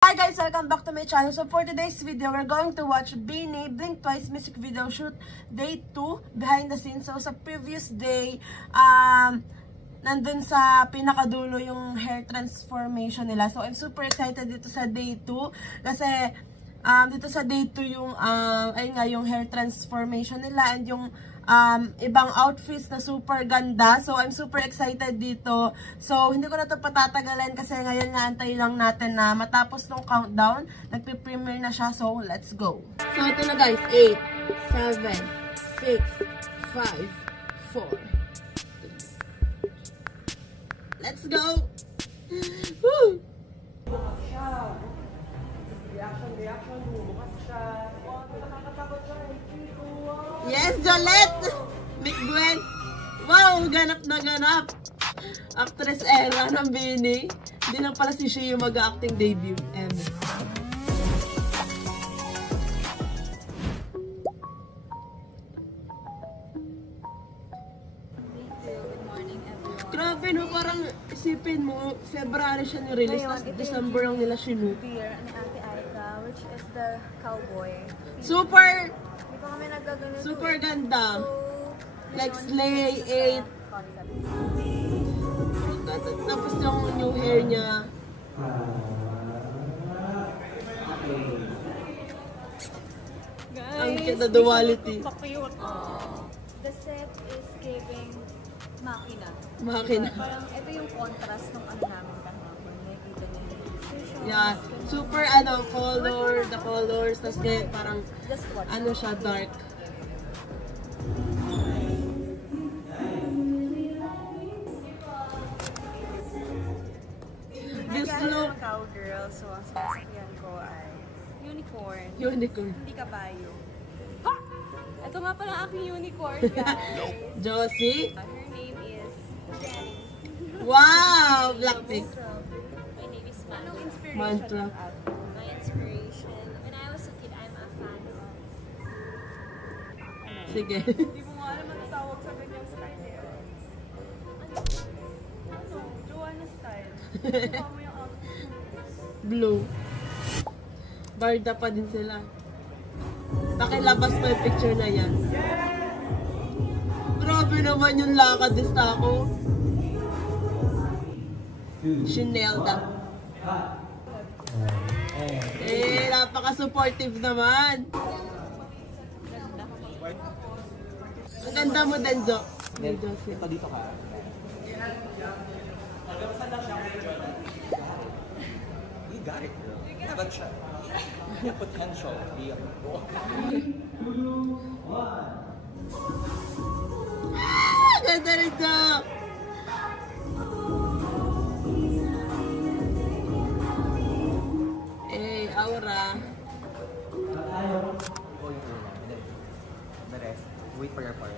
Hi guys, welcome back to my channel. So for today's video, we're going to watch BINI Blink Twice music video shoot day 2 behind the scenes. So sa previous day, nandun sa pinakadulo yung hair transformation nila. So I'm super excited dito sa day 2 kasi dito sa day 2 yung ayun nga, yung hair transformation nila and yung ibang outfits na super ganda. So, I'm super excited dito. So, hindi ko na ito patatagalan kasi ngayon naantay lang natin na matapos ng countdown. Nagpe-premiere na siya. So, let's go. So, ito na guys. 8, 7, 6, 5, 4. Let's go! Woo! Yes, Jolette! Miguel! Wow! Ganap na ganap! Actress era ng BINI. Hindi lang pala si Shea yung mag-acting debut. Grabe no, parang isipin mo, February siya ni-release, tapos December lang nila sinuot. Beer ni Ate Aika, which is the cowboy. Super! Hindi pa kami nagagano. Super ganda. So, Like Slay 8. Tapos yung new hair niya. Guys, ang cute na duality. The set is giving makina. Makina. Parang ito yung contrast ng ano namin kahapon. Nakikita niyo yung decisions. Yeah. Super color, the colors. Tapos ngayon parang siya, dark. This look. Cowgirl, so ang sasakyan ko ay unicorn. Unicorn. Hindi kabayo. Ha! Ito nga pala ang aking unicorn, guys. Josie. Her name is Jenny. Wow! Blackpink. My name is Mantra. Anong inspiration Mantra. ng outfit? My inspiration, when I was a kid, I'm a fan of... Sige. Hindi mo nga alam ang tawag sa ganyang style eh. Ano? Joanna style. Mukha mo yung outfit. Blue. Barda pa din sila. Pakilabas pa yung picture na yan. Grabe naman yung lakad ni Stako. Shinelda. Napaka-supportive naman. Ang ganda mo din, Jo. Ito dito ka. You got it, girl. You have a shot. You have potential to be a pro. Ganda rin, Jo. Aura. The rest, wait for your part.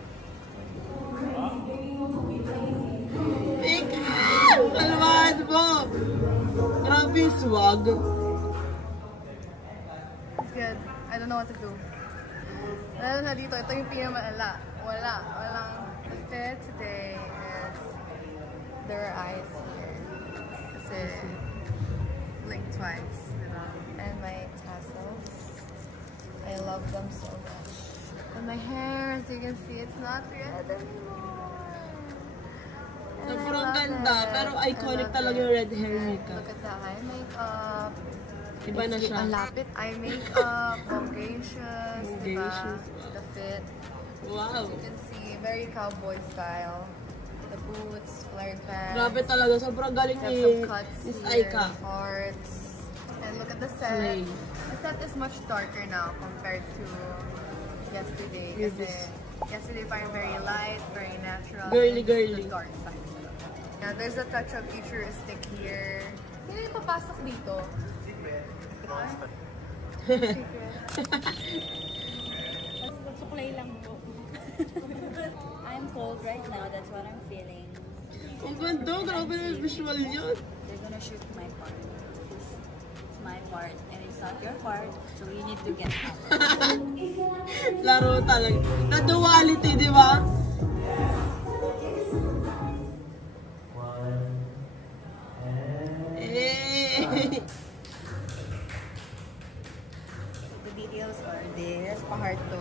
Mikael! Kalmahan mo! Grabe yung swag. It's good. I don't know what to do. Lalo na dito, ito yung pinamala. Walang fit today is there are eyes here. Kasi Blink Twice, diba? And my tassels. I love them so much. And my hair, as you can see, it's not red anymore. Sobrang ganda, pero iconic talaga yung red hair makeup. Look at that eye makeup. Iba na siya. Ang lapit eye makeup, foundations, diba? Foundations. The fit. Wow. As you can see, very cowboy style. The boots, flared pants. Grabe talaga, sobrang galing Have ni some cuts Miss here, Aika. hearts. And look at the set. Slay. The set is much darker now compared to yesterday. Kasi yesterday parang very light, very natural. Girly, This is girly. the dark side. Yeah, there's a touch of futuristic here. Sino yung papasok dito? Secret. Suklay lang po. I'm cold right now, that's what I'm feeling. Ang ganda, grabe yung visual yun. They're gonna shoot my part. It's my part, and it's not your part, so you need to get out. Laro talaga. The duality, di ba? details are this. Pa-heart to.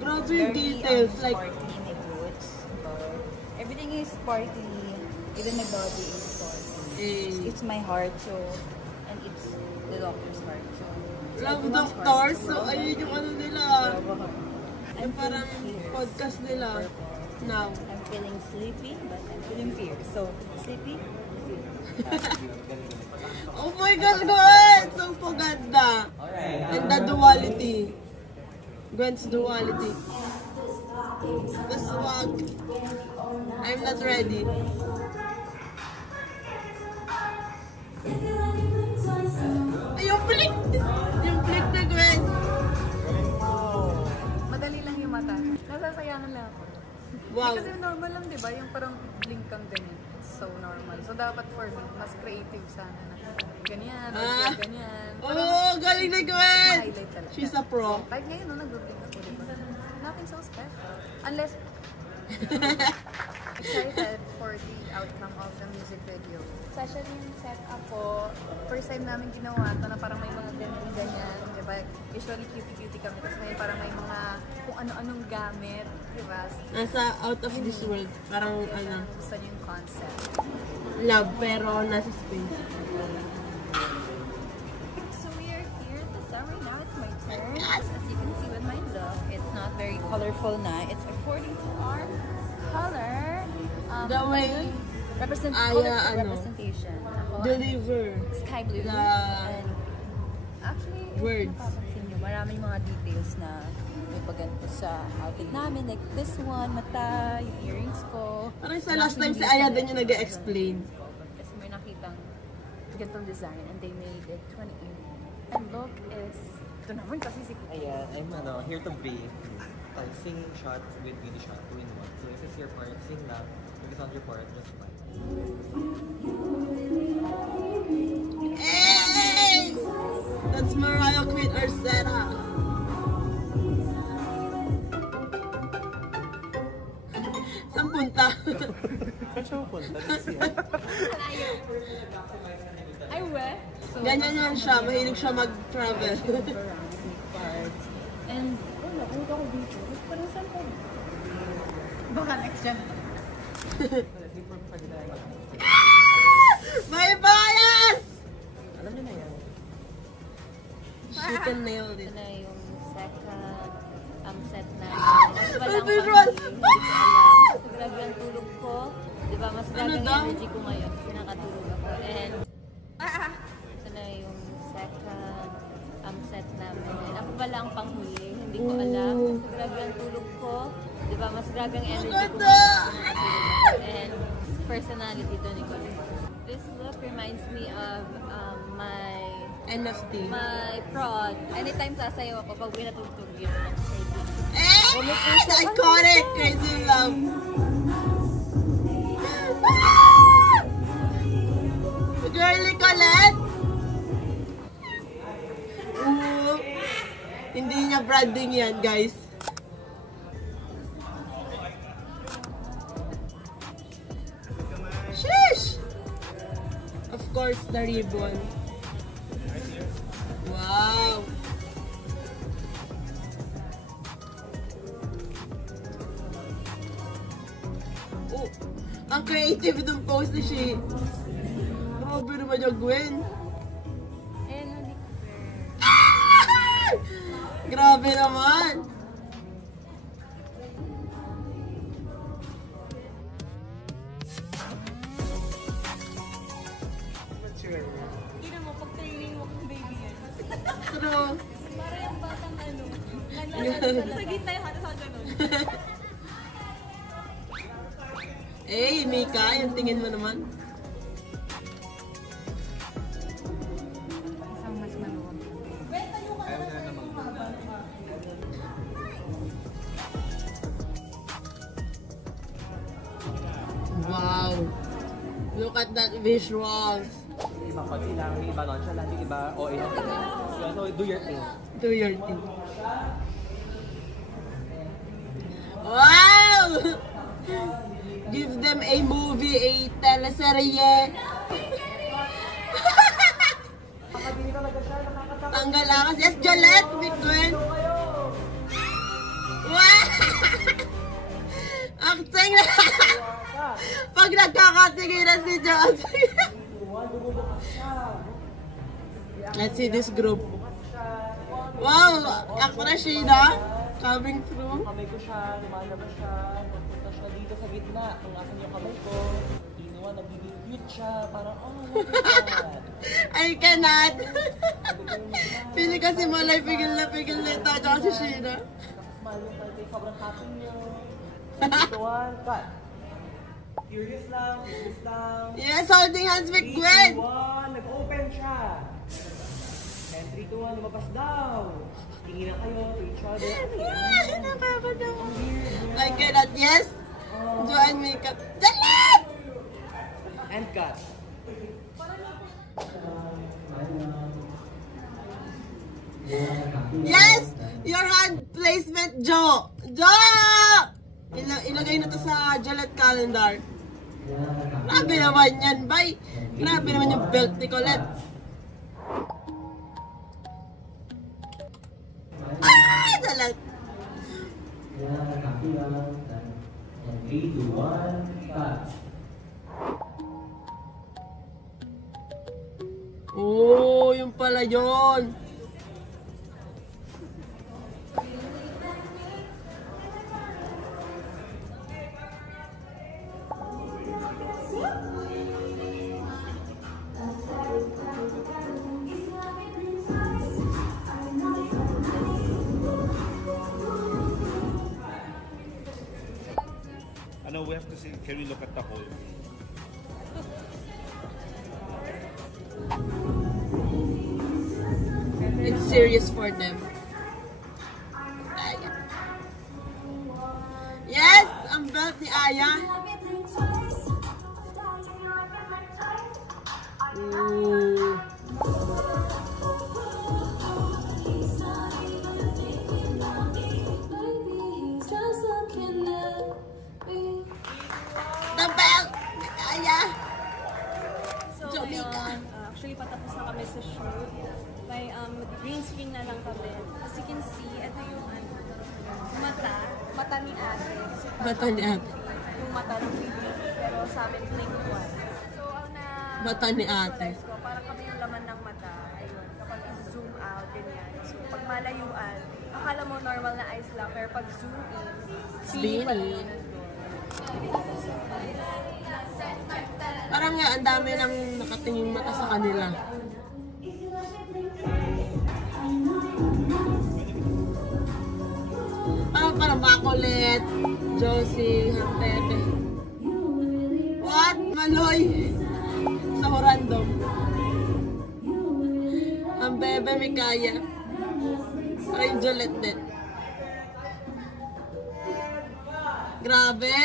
Grabe yung details. Like, sparkly, my boots. Everything is sparkly. Even my body is sparkly. It's my heart, so, and it's the doctor's heart. So, love doctors. So, ayun yung ano nila. Yung parang podcast nila. Now. I'm feeling sleepy, but I'm feeling fear. So, sleepy, fear. Oh my gosh, Gwen! So paganda. And the duality. Gwen's duality. The swag. I'm not ready. Ay, yung flick! Yung flick na Gwen. Madali lang yung mata. Nasasayangan lang ako. Wow. Kasi normal lang, di ba? Yung parang blink kang ganyan. So normal. So dapat for me, mas creative sana na ganyan, ganyan. Oh, galing na Gwen! Highlight talaga. She's a pro. Kahit ngayon, no, nag-blink ako, di ba? Nothing so special. Unless, excited for the outcome of the music video. Especially yung setup po, first time namin ginawa ito na parang may mga ganyan, di ba? Usually cutie-cutie kami, tapos ngayon parang may mga kung ano-anong gamit, di ba? Nasa out of this world. Parang ano. Gusto niyo yung concept. Love, pero nasa space. So we are here at the summer now. It's my turn. As you can see with my look, it's not very colorful na. It's according to our color. The way Representation. Ako, deliver sky blue. the And actually, words. mapapansin nyo, maraming mga details na may paganto sa outfit namin. Like this one, mata, yung earrings ko. Parang sa last time si Aya din yung nag-explain. Kasi may nakitang ganitong design and they made it 28. And look is, ito naman kasi si Ayan, I'm here to brief. Singing shot with video shot, 2 in 1. So if it's your part, sing lang. If it's not your part, just fine. Hey! That's Mariah Queen Arceta. Saan punta? Ay, we? Ganyan yan siya, mahilig siya mag-travel. And, wala, kung ako dito, parang saan ko? Baka next gen. May bias! Alam niyo na yan. She can nail Ito it. na yung second set na. Ay, visual! Hindi ko alam. Mas grabe ang tulog ko. Diba, mas grabe Ano ang daw? energy ko ngayon kasi nakatulog ako. And, ito na yung second set namin. Ako pala ang panghuli. Hindi ko alam. Mas grabe ang tulog ko. Diba, mas grabe ang energy ko ngayon kasi nakatulog ako. And, personality to ni Colin. This look reminds me of my NFT. prod. Anytime sasayaw ako, pag pinatugtog yun. Eh! Iconic! Crazy Love! Girly Colette! Ooh! Hindi niya branding yan, guys. Sheesh! Of course, the ribbon. Wow! Oh, ang creative ng post ni Shi. Grabe naman yung Gwen. Eh, hindi ko Grabe naman. Hindi mo, pag training mo kung baby yan. True. Para yung batang ano, sa gitna yung hatas sa ganun. Eh, Mika, yung tingin mo naman. Isang mas maluwag. Wow. Look at that visuals. Iba konti lang, yung iba nonchalant, yung iba OA. So do your thing. Do your thing. Wow! Give them a movie, a teleserye. Tanggal ako kasi yes, Jolette, Bitcoin. Wow! Acting na! Pag nagkakatinginan si Josie. Let's see this group. Wow! Actress Sheena coming through. Kamay ko siya, lumalabas siya, nagpunta siya dito sa gitna. Kung asan yung kamay ko, kinuha, nagiging cute siya. Parang, oh, look at that. I cannot. Pili kasi malay, pigil na ito. Tsaka si Sheena. Smile yung kay sobrang happy niyo. Dito one, cut. Curious lang, curious lang. Yes, holding hands with Gwen. 3, 2, 1, nag-open siya. And 3, 2, 1, lumabas daw. Tingin na kayo to each other. I cannot. Yes. Joanne makeup. Janet! And cut. Yes! Your hand placement, Jo! Jo! Ilagay na to sa Jalet calendar. Grabe naman yan, bay! Grabe naman yung belt ni Colette. Ah! Jalet! And 3, 2, 1, cut. Oh, yung pala yun. I know we have to see, can we look at the whole? It's serious for them. Aya. Yes! Ang belt ni Aya. Ooh. The belt ni Aya. So, ngayon, actually patapos na kami sa shoot. May green screen na lang kami. As you can see, ito yung mata ni ate. Mata ni ate. Yung mata ng baby, pero sa amin blink one. So, ang Mata ni ate. ko, parang kami yung laman ng mata. Ayun, kapag zoom out, ganyan. So, pag malayuan, akala mo normal na eyes lang, pero pag zoom in, Spinny. pa rin yun nandun. Parang nga, ang dami nang nakatingin mata sa kanila. Parang Makolet, Josie, Pepe. What? Maloy! Sa Horandom. Ang Bebe, Mikaya. Ay, Jolette din. Grabe!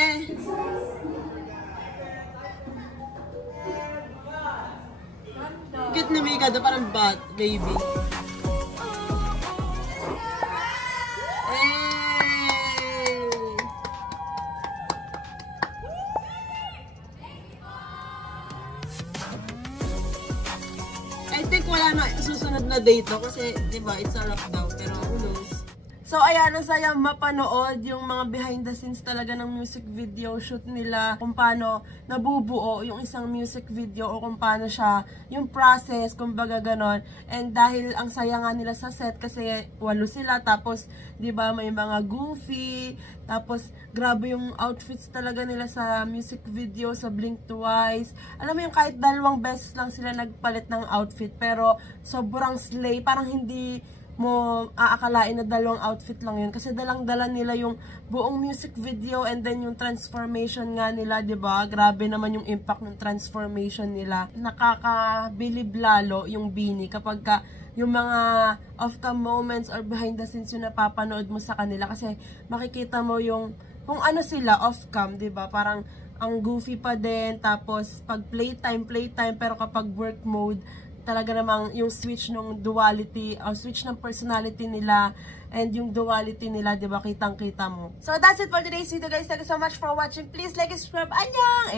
Cute ni Mika, parang bat, baby. I think wala na susunod na date no? Kasi diba it's a wrap daw pero who knows. So ayan, ang saya mapanood yung mga behind the scenes talaga ng music video shoot nila, kung paano nabubuo yung isang music video o kung paano siya, yung process, kumbaga ganon. And dahil ang saya nga nila sa set kasi 8 sila, tapos diba may mga goofy, tapos grabe yung outfits talaga nila sa music video, sa Blink Twice. Alam mo yung kahit 2 beses lang sila nagpalit ng outfit pero sobrang slay, parang hindi mo aakalain na 2 outfit lang yun kasi dalang-dala nila yung buong music video and then yung transformation nga nila, 'di ba? Grabe naman yung impact ng transformation nila. Nakakabilib lalo yung Beanie kapag ka yung mga off-cam moments or behind the scenes yung napapanood mo sa kanila kasi makikita mo yung kung ano sila off-cam, 'di ba? Parang ang goofy pa din, tapos pag playtime pero kapag work mode talaga namang yung switch ng duality or switch ng personality nila and yung duality nila, di ba, kitang-kita mo. So that's it for today's video guys. Thank you so much for watching. Please like and subscribe. Annyeong!